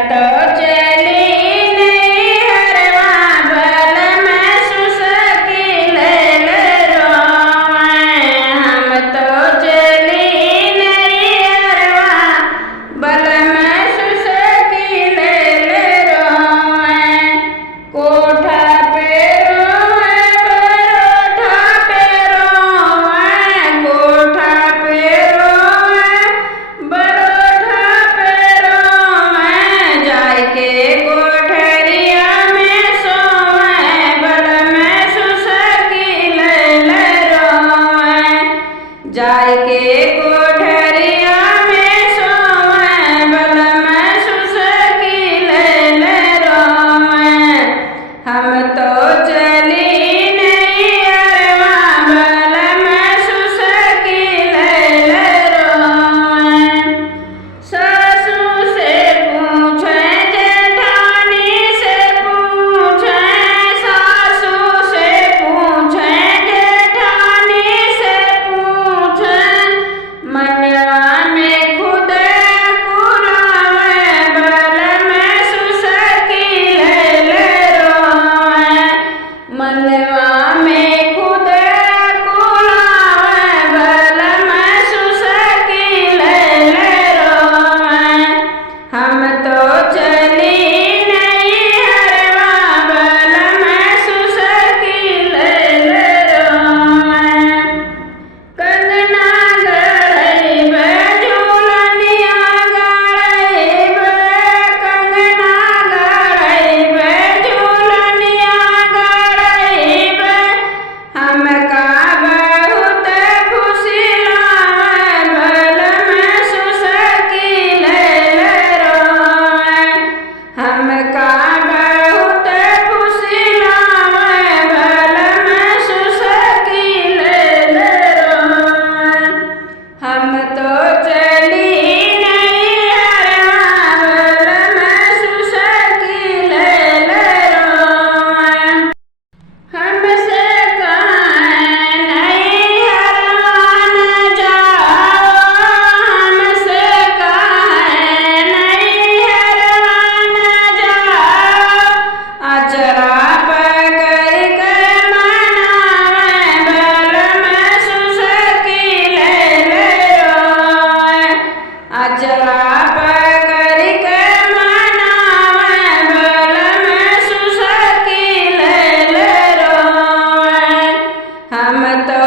तो चली नहीं हरवा बल में सुसकिल रोवे। हम तो चली नहीं हरवा बल में सुसकिल रोवे। कोठा पे रोवे बरोठा पे रोवे। कोठा पे रोवे बरोठा पे रोवे। जाय के कोठरिया में सोवे बल में सुसकिल रोवे। जाय के कोठरिया में सोवे बल में सुसकिल रोवे। हम तो चली नहीं हरवा बल में सुसकिल रोवे। सासू से पूछे जेठानी से पूछे। सासू से पूछे जेठानी से पूछे। मनवा में खुद कुलावे बल में सुसकिल रोवे। मनवा में खुद कुलावे बल में सुसकिल रोवे। हम तो चली नहीं हरवा बल में सुसकिल रोवे। कंगना गढ़इब झूलनिया गढ़इब। कंगना गढ़इब झूलनिया गढ़इब। हमका बहुत खुशी लावे बल में सुसकिल रोवे। हमका बहुत खुशी लावे बल में सुसकिल रोवे। हम तो चली नहीं हरवा बल में सुसकिल रोवे। हमसे कहे नहीं हरवा न जाओ। हमसे कहे नहीं हरवा न जाओ। अचरा पकड़ के मनावे बल में सुसकिल रोवे। अचरा पकड़ के मनावे बल में सुसकिल रोवे। हम तो